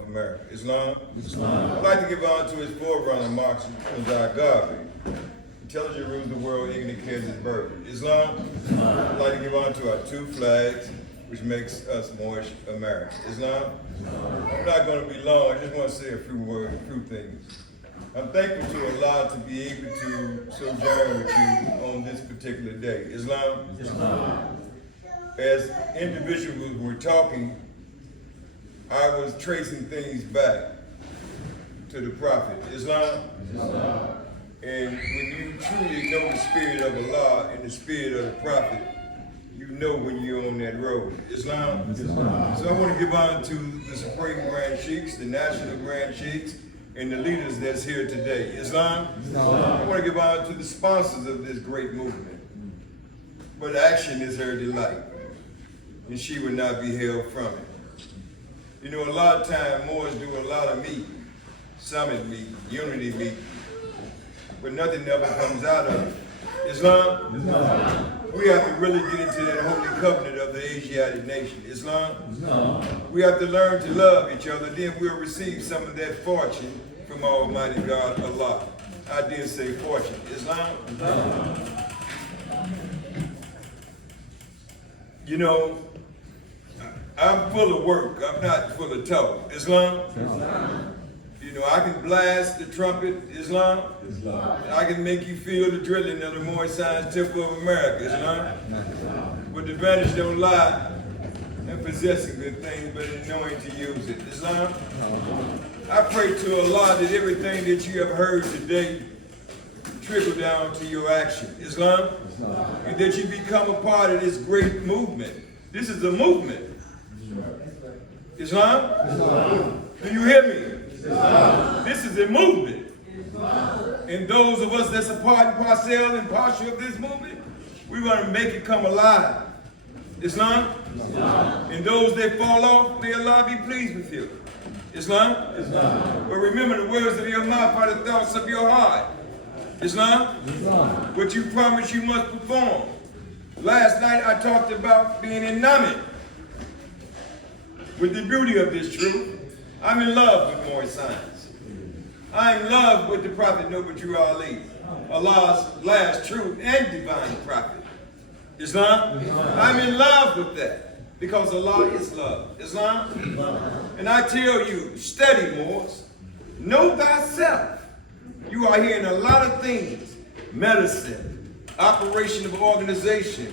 of America. Islam? Islam. I'd like to give honor to his forerunner, Marxist Garvey. Intelligent rules the world, ignorant cares his burden. Islam? Islam. I'd like to give honor to our two flags, which makes us more American. Islam? Islam. I'm not going to be long. I just want to say a few words, a few things. I'm thankful to Allah to be able to sojourn with you on this particular day. Islam? Islam. As individuals were talking, I was tracing things back to the Prophet. Islam? Islam. And when you truly know the spirit of Allah and the spirit of the Prophet, you know when you're on that road. Islam? Islam. So I want to give honor to the Supreme Grand Sheikhs, the National Grand Sheikhs, and the leaders that's here today. Islam? Islam. I want to give honor to the sponsors of this great movement. But action is her delight, and she will not be held from it. You know, a lot of times Moors do a lot of meeting, summit meeting, unity meeting, but nothing ever comes out of it. Islam? Islam. We have to really get into that holy covenant of the Asiatic nation. Islam? Islam. We have to learn to love each other, then we'll receive some of that fortune from Almighty God, Allah. I did say fortune. Islam? Islam. You know, I'm full of work. I'm not full of talk. Islam? Islam. You know, I can blast the trumpet. Islam? Islam. I can make you feel the drilling of the Moorish Science Temple of America. Islam? But the advantage don't lie in possessing good things, but in knowing to use it. Islam? I pray to Allah that everything that you have heard today trickle down to your action. Islam? Islam. And that you become a part of this great movement. This is a movement. Islam? Islam. Do you hear me? Islam. This is a movement. Islam. And those of us that's a part and parcel and partial of this movement, we're going to make it come alive. Islam? Islam. And those that fall off, may Allah be pleased with you. Islam? Islam. But remember, the words of your mouth are the thoughts of your heart. Islam? Islam. What you promise you must perform. Last night I talked about being enamored with the beauty of this truth. I'm in love with Moorish science. I'm in love with the Prophet Noble Drew Ali, Allah's last truth and divine prophet. Islam? Islam. I'm in love with that because Allah is love. Islam? Islam. And I tell you, study, Moors. Know thyself. You are hearing a lot of things. Medicine, operation of organization,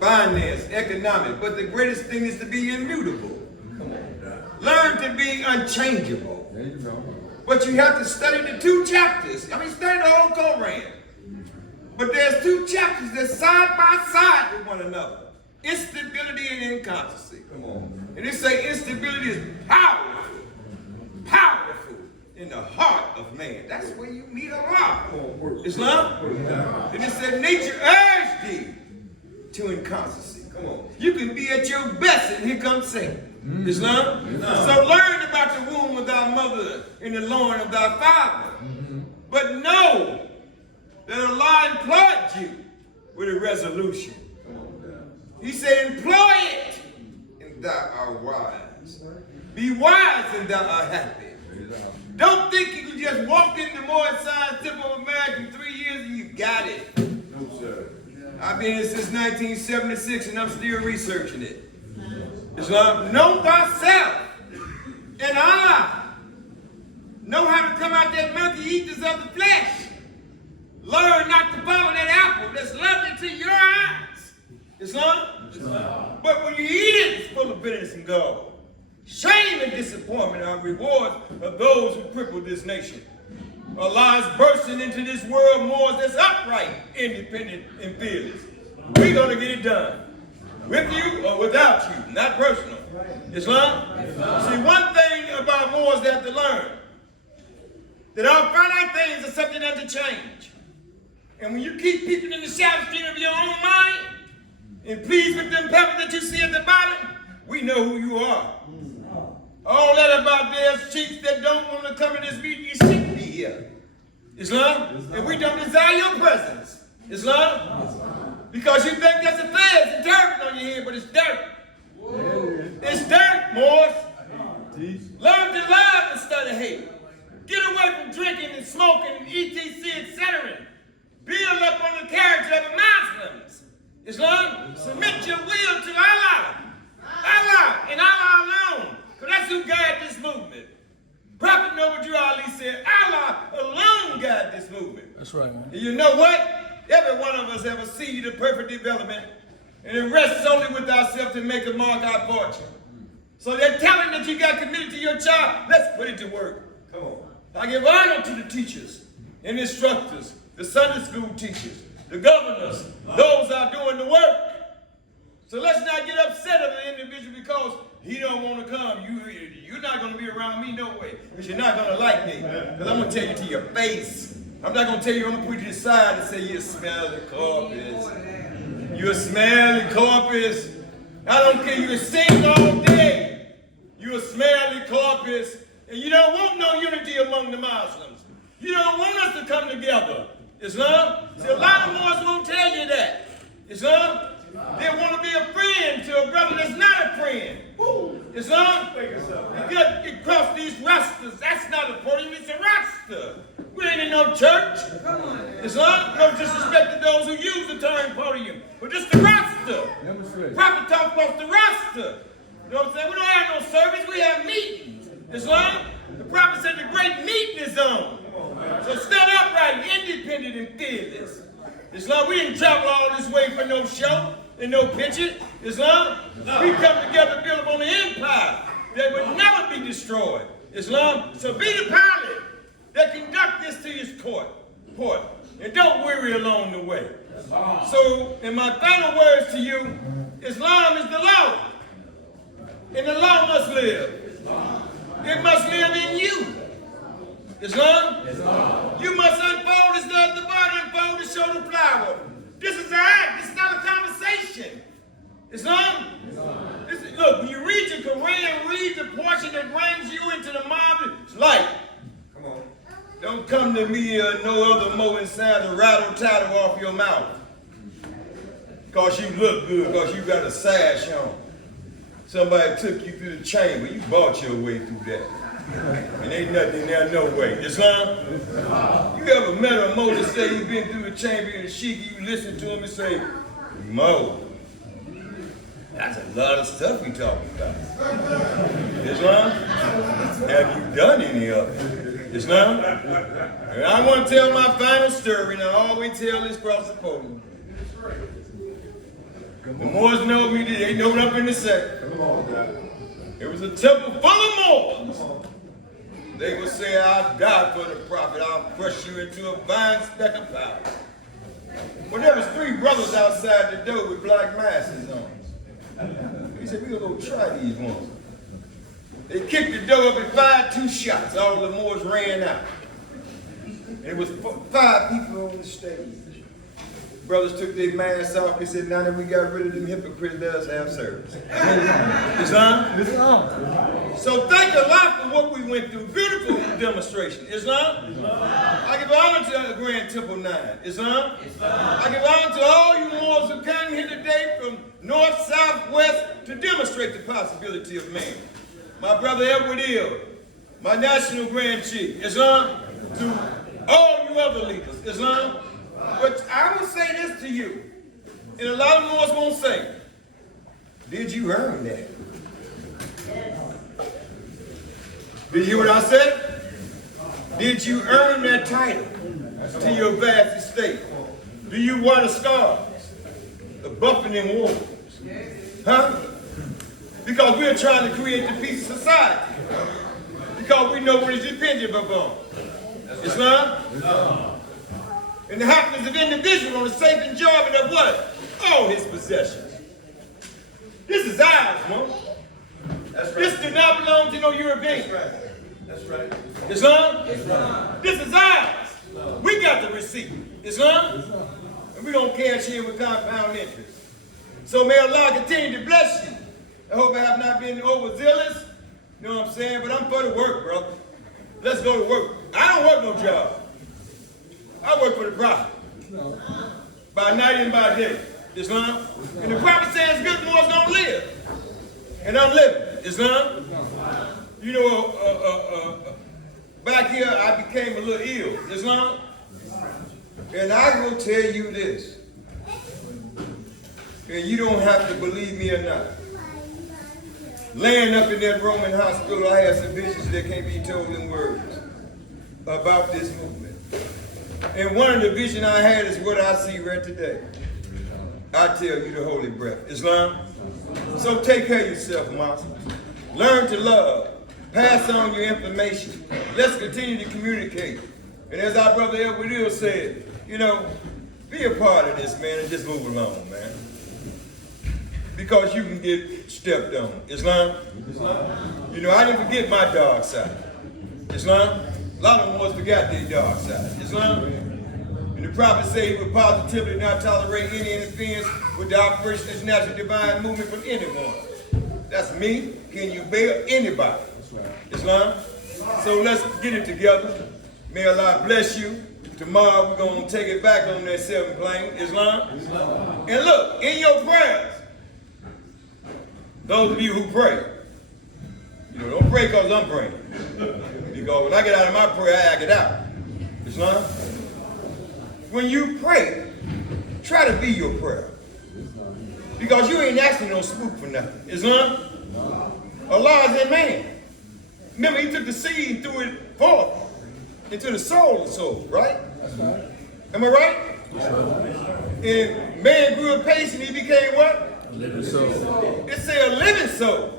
finance, economic. But the greatest thing is to be immutable. Learn to be unchangeable. There you go. But you have to study the two chapters. I mean, study the whole Quran. But there's two chapters that side by side with one another. Instability and inconstancy. Come on. And they say instability is powerful. Powerful in the heart of man. That's where you meet Allah. Islam? And it said nature urged thee to inconstancy. Come on. You can be at your best and here comes Satan. Islam? So learn about the womb of thy mother and the loin of thy father. But know that Allah employed you with a resolution. He said, employ it and thou art wise. Be wise and thou art happy. Don't think you can just walk into the Moorish Science Temple of America in 3 years and you got it. No, sir. I've been here since 1976 and I'm still researching it. Islam, know thyself, and Allah. Know how to come out that monkey eaters of the flesh. Learn not to follow that apple that's lovely to your eyes. Islam? Islam. But when you eat it, it's full of bitterness and gall. Shame and disappointment are rewards of those who cripple this nation. Allah is bursting into this world more that's upright, independent, and fearless. We're going to get it done. With you or without you, not personal. Islam? Islam. See, one thing about Moors they have to learn, that all finite things are subject unto change. And when you keep people in the shadow street of your own mind, and please with them pebbles that you see at the bottom, we know who you are. All that about there's cheeks that don't want to come to this meeting, you shouldn't be here. Islam? And we don't desire your presence. Islam? Because you think that's a fez and dirt on your head, but it's dirt. It's dirt, Moors. Learn to love instead of hate. Get away from drinking and smoking and etc. etc. Build up on the character of the Muslims. Islam, submit your will to Allah. Allah and Allah alone. Because that's who guides this movement. Prophet Noble Ali said, Allah alone guides this movement. That's right, man. And you know what? Every one of us have a seed of perfect development, and it rests only with ourselves to make a mark our fortune. So that talent that you got committed to your child, let's put it to work. Come on. I give honor to the teachers and instructors, the Sunday school teachers, the governors, those are doing the work. So let's not get upset at an individual because he don't want to come. You're not going to be around me no way because you're not going to like me. Because I'm going to tell you to your face. I'm not going to tell you, I'm going to put you to the side and say, you smelly corpus. You smelly corpus. I don't care. You can sing all day. You a smelly corpus. And you don't want no unity among the Muslims. You don't want us to come together. Islam? See, a lot of Muslims won't tell you that. Islam? They want to be a friend to a brother that's not a friend. Islam? You cross these rasters. That's not a podium, it's a raster. We ain't in no church. Islam? No disrespect to those who use the term podium. But just the raster. Prophet talks about the raster. You know what I'm saying? We don't have no service, we have meetings. Islam? The prophet said the great meeting is on. So stand upright, independent, and fearless. Islam, we didn't travel all this way for no show and no picture. Islam, we come together to build up on the empire that would never be destroyed. Islam, so be the pilot that conduct this to his port. And don't worry along the way. So, in my final words to you, Islam is the law. And the law must live. It must live in you. Islam? You must unfold as does the bud unfold to show the flower. This is an act. This is not a conversation. Islam? Look, when you read your Quran, read the portion that brings you into the marvelous light. Come on. Don't come to me or no other mowing sound to rattle tattle off your mouth. Because you look good, because you got a sash on. Somebody took you through the chamber. You bought your way through that. And ain't nothing in there, no way. Islam? You ever met a Mo that say you been through the chamber and the sheik, you listen to him and say, Mo, that's a lot of stuff we talking about. Islam? Have you done any of it? Islam? And I want to tell my final story, and I always tell this across the podium. The Moors know me, they know what I'm going to say. It was a temple full of Moors. They would say, I'll die for the prophet. I'll crush you into a fine speck of powder. Well, there was 3 brothers outside the door with black masks on. He said, we're going to go try these ones. They kicked the door up and fired 2 shots. All the Moors ran out. It was 5 people on the stage. Brothers took their masks off. They said, now that we got rid of them hypocrites, let us have service. Islam? So thank Allah for what we went through. Beautiful demonstration. Islam? I give honor to the Grand Temple 9. Islam? I give honor to all you Moors who came here today from north, south, west to demonstrate the possibility of man. My brother Edward Hill, my national Grand Chief. Islam? To all you other leaders. Islam? But I will say this to you, and a lot of Moors won't say, did you earn that? Did you hear what I said? Did you earn that title to your vast estate? Do you wear the scars, the buffeting wounds? Huh? Because we're trying to create the peace of society. Because we know what it's dependent upon. Islam? And the happiness of individual on the safe enjoyment of what? All his possessions. This is ours, man. That's right. This does not belong to no European. That's right. Islam? This is ours. We got the receipt. Islam? And we're going to cash in with compound interest. So may Allah continue to bless you. I hope I have not been overzealous. You know what I'm saying? But I'm for the work, brother. Let's go to work. I don't work no job. I work for the prophet. By night and by day. Islam? And the prophet says good Moors don't live. And I'm living. Islam? You know, back here I became a little ill. Islam? And I will tell you this, and you don't have to believe me or not. Laying up in that Roman hospital, I had some visions that can't be told in words about this movement. And one of the visions I had is what I see right today. I tell you the holy breath. Islam? So take care of yourself, Muslims. Learn to love. Pass on your information. Let's continue to communicate. And as our brother Edward said, you know, be a part of this, man, and just move along, man. Because you can get stepped on. Islam? You know, I didn't forget my dark side. Islam? A lot of them ones forgot their dark side. Islam? And the prophet said he would positively not tolerate any interference with the operation of this natural divine movement from anyone. That's me, Kenu Bey, or anybody. Islam? So let's get it together. May Allah bless you. Tomorrow we're going to take it back on that 7th plane. Islam? And look, in your prayers, those of you who pray, you know, don't pray because I'm praying. Because when I get out of my prayer, I act it out. Islam? When you pray, try to be your prayer. Because you ain't asking no spook for nothing. Islam? Allah is in man. Remember, he took the seed and threw it forth into the soul of the soul, right? That's right. Am I right? That's right. And man grew apace and he became what? A living soul. It said a living soul.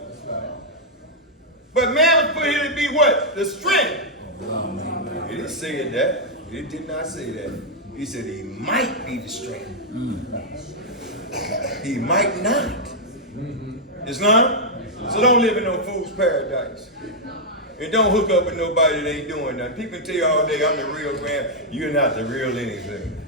But man was put here to be what? The strength. He didn't say that. He did not say that. He said he might be the strength. He might not. Islam? So don't live in no fool's paradise. And don't hook up with nobody that ain't doing nothing. People can tell you all day, I'm the real man. You're not the real anything.